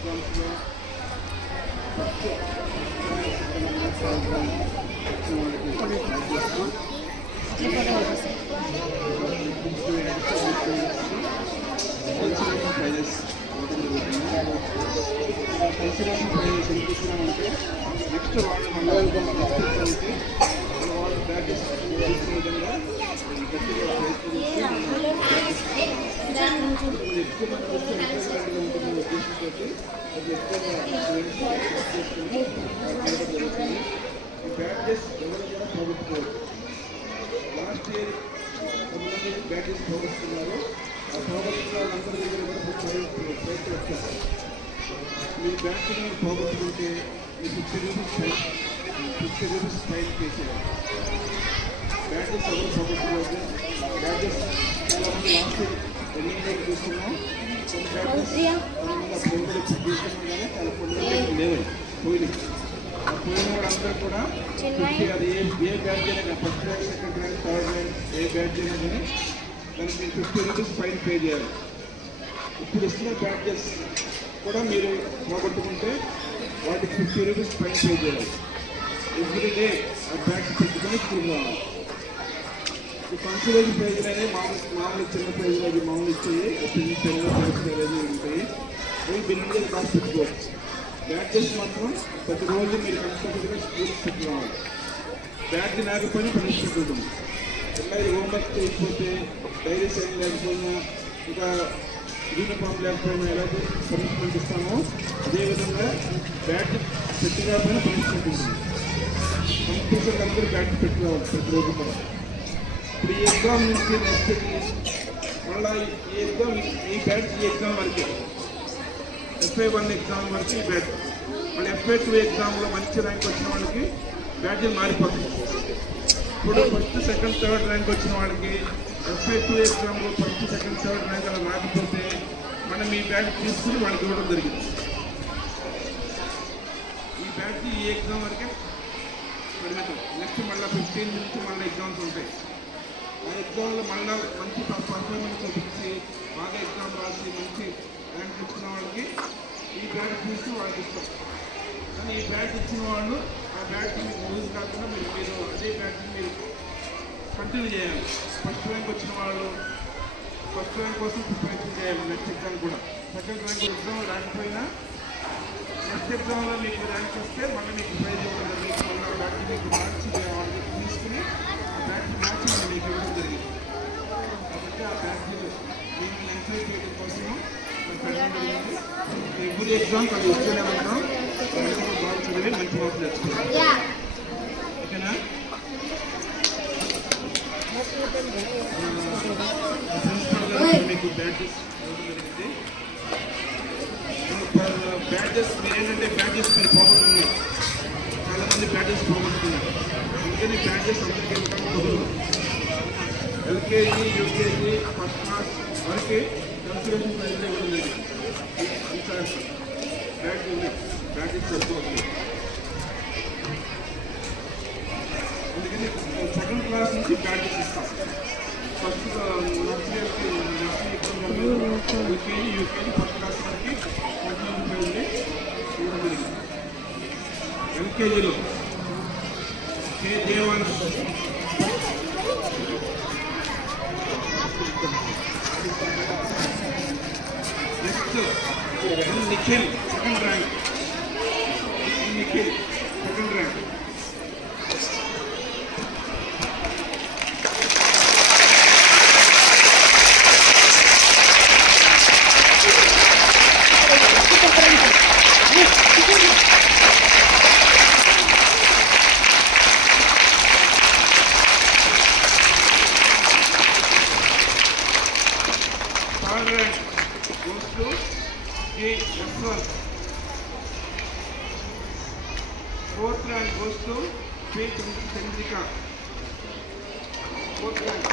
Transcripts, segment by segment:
ఎగ్జామ్స్లో first prices consideration prices ఎందుకు ఇస్తున్నామంటే next వాళ్ళు మండలానికి వాళ్ళు ప్రాక్టీస్ చేసిన విధంగా గట్టిగా ఎక్కువ మంది వస్తే ఇంట్రెస్టెడ్గా ఉంటుందని ఉద్దేశంతో అది ఎక్కువగా చేసుకుని జరుగుతుంది. ఈ ప్రాక్టీస్ ఎవరు కూడా పోగొట్టుకోవచ్చు. లాస్ట్ ఇయర్ కొంతమంది ప్రాక్టీస్ పోగొట్టుకున్నారు. ఆ పోగొట్టుకున్న వాళ్ళందరి దగ్గర కూడా ప్రయత్నం వచ్చారు. మీరు బ్యాటరీ పోగొట్టుకుంటే మీకు 50 రూపీస్ ఫైన్ పే చేయాలి. బ్యాటరీస్ ఎవరు పోగొట్టుకోవద్దు. బ్యాటరీస్ చాలామంది లాస్ట్ రన్నింగ్ దగ్గర తీసుకున్నాం. కొన్ని బ్యాటరీస్ తీసుకున్నాం కానీ చాలా కొన్ని లేవు పోయినాయి. ఆ పోయిన వాళ్ళందరూ కూడా 50 అది ఏ బ్యాటరీ అయినా first rank, second rank, third rank ఏ బ్యాటరీ అయినా కానీ దానికి 50 రూపీస్ ఫైన్ పే చేయాలి. ఇప్పుడు ఇస్తున్న బ్యాటరీస్ కూడా మీరు పోగొట్టుకుంటే వాటికి 50 రూపీస్ ఫైన్ పే చేయాలి. ఎవ్రీడే ఆ బ్యాగ్ పెట్టుకొని స్కూల్ రావాలి. ఈ కన్సిడరేషన్ ప్రైజులు అనేవి మామూలు చిన్న ప్రైజులు అవి మామూలు ఇచ్చేవి పెన్ను అనేది ఉంటాయి. అవి బిల్డింగ్ కాస్ట్ పెట్టుకోవచ్చు. బ్యాటరీస్ మాత్రం ప్రతిరోజు మీరు కంపల్సరీగా స్కూల్కి పెట్టుకోవాలి. బ్యాటరీ లేకపోయినా పనిష్మెంట్ ఉంటుంది. పిల్లలు హోంవర్క్ చేయకపోతే, డైరీ సైన్ లేకపోయినా, ఇంకా యూనిఫామ్ లేకపోయినా ఎలాగో పనిష్మెంట్ ఇస్తామో అదేవిధంగా బ్యాటరీ పెట్టిపోయినా పనిష్మెంట్ ఉంటుంది. కంపల్సరీ అందరూ బ్యాటరీ పెట్టుకోవాలి ప్రతిరోజు కూడా. ఇప్పుడు ఈ ఎగ్జామ్ నుంచి నెక్స్ట్ మళ్ళీ ఈ ఎగ్జామ్ ఈ బ్యాటరీ ఈ ఎగ్జామ్ వరకే FA1 ఎగ్జామ్ వరకు ఈ బ్యాటరీ. మళ్ళీ FA2 ఎగ్జామ్లో మంచి ర్యాంక్ వచ్చిన వాళ్ళకి బ్యాటరీ మారిపోతుంది. ఇప్పుడు ఫస్ట్ సెకండ్ థర్డ్ ర్యాంక్ వచ్చిన వాళ్ళకి FA2 ఎగ్జామ్లో ఫస్ట్ సెకండ్ థర్డ్ ర్యాంక్ అలా రాకపోతే మనం ఈ బ్యాటరీ తీసుకుని వాళ్ళకి ఇవ్వడం జరిగింది. ఈ బ్యాటరీ ఈ ఎగ్జామ్ వరకే పరిమితం. నెక్స్ట్ మళ్ళీ 15 నుంచి మళ్ళీ ఎగ్జామ్స్ ఉంటాయి. ఆ ఎగ్జామ్లో మళ్ళీ మంచి పర్ఫార్మెన్స్ చూపించి బాగా ఎగ్జామ్ రాసి మంచి ర్యాంక్ ఇచ్చిన వాళ్ళకి ఈ బ్యాటరీ తీసుకుని వాళ్ళకి ఇస్తాం. కానీ ఈ బ్యాటరీ ఇచ్చిన వాళ్ళు ఆ బ్యాటరీ మీకు యూజ్ కాకుండా మీరు అదే బ్యాటరీ మీరు కంటిన్యూ చేయాలి. ఫస్ట్ ర్యాంక్ వచ్చిన వాళ్ళు ఫస్ట్ ర్యాంక్ కోసం ప్రిపరేషన్ చేయాలి. నెక్స్ట్ ఎగ్జామ్ కూడా సెకండ్ ర్యాంక్ ఎగ్జామ్ రాకపోయినా నెక్స్ట్ ఎగ్జామ్లో మీకు ర్యాంక్ వస్తే మళ్ళీ మీకు ప్రైజ్ ఇవ్వడం జరిగింది. మళ్ళీ ఆ బ్యాటరీ మీకు మార్చి వాళ్ళకి తీసుకుని ఆ బ్యాటరీ మార్చి మీకు ఇవ్వడం జరిగింది. కాబట్టి ఆ బ్యాటరీ మీకు ఎంకరేజ్ చేయడం కోసం పెట్టడం జరిగింది. ఎవ్రీ ఎగ్జామ్ అది వచ్చేనే ఉంటాం. బాగా చదివి మంచి మార్కులు తెచ్చుకుంటాం. ఓకేనా? మీకు బ్యాటరీస్ ఇవ్వడం జరిగింది. బ్యాటరీస్ మీరు ఏంటంటే బ్యాటరీస్ మీరు పోగొట్టుకున్నారు. చాలామంది బ్యాటరీస్ పోగొట్టుకున్నారు. అందుకని బ్యాటరీస్ అందరికీ ఇవ్వడం కుదరదు. LKG, UKG, ఫస్ట్ క్లాస్ వరకే కన్సిడరేషన్ ప్రైజ్లో ఇవ్వడం జరిగింది. బ్యాటరీ బ్యాటరీస్ సరిపోతుంది. అందుకని సెకండ్ క్లాస్ నుంచి బ్యాటరీస్ ఇస్తాం. First nursery exam LKG, UKG first class వరకు కన్సిడరేషన్ ప్రైజ్ని ఇవ్వడం జరిగింది. LKGలో KJ1 next Nikhil second rank. Nikhil second rank. Third rank goes to K.S.1. Fourth rank goes to P. Chandrika. Fourth rank.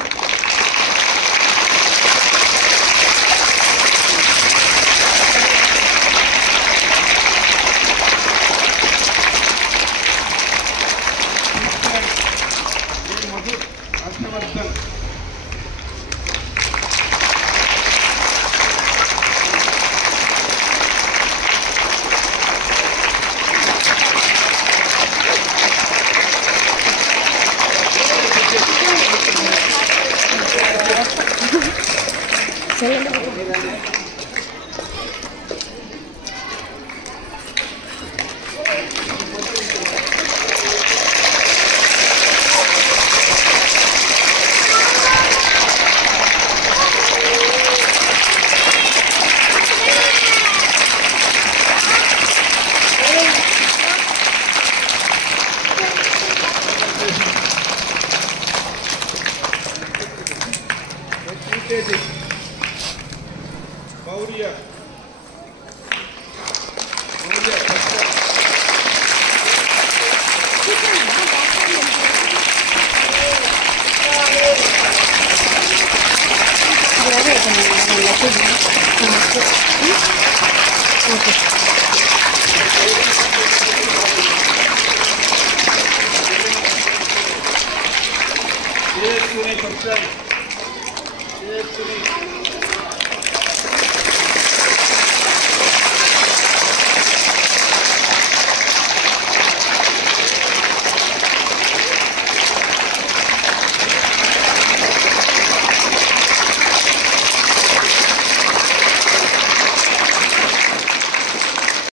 Okay. Yes, Sunil.